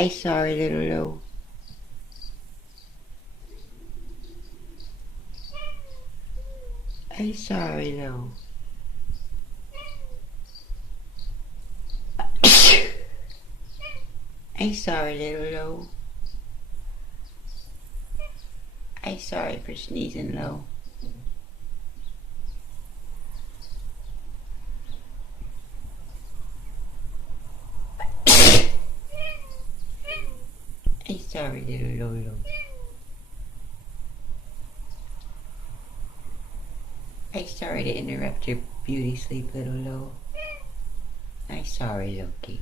I sorry, little Lo. I sorry, Lo. I sorry, little Lo. I sorry for sneezing, Lo. I sorry, little Lolo. I sorry to interrupt your beauty sleep, little Lo. I sorry, Loki.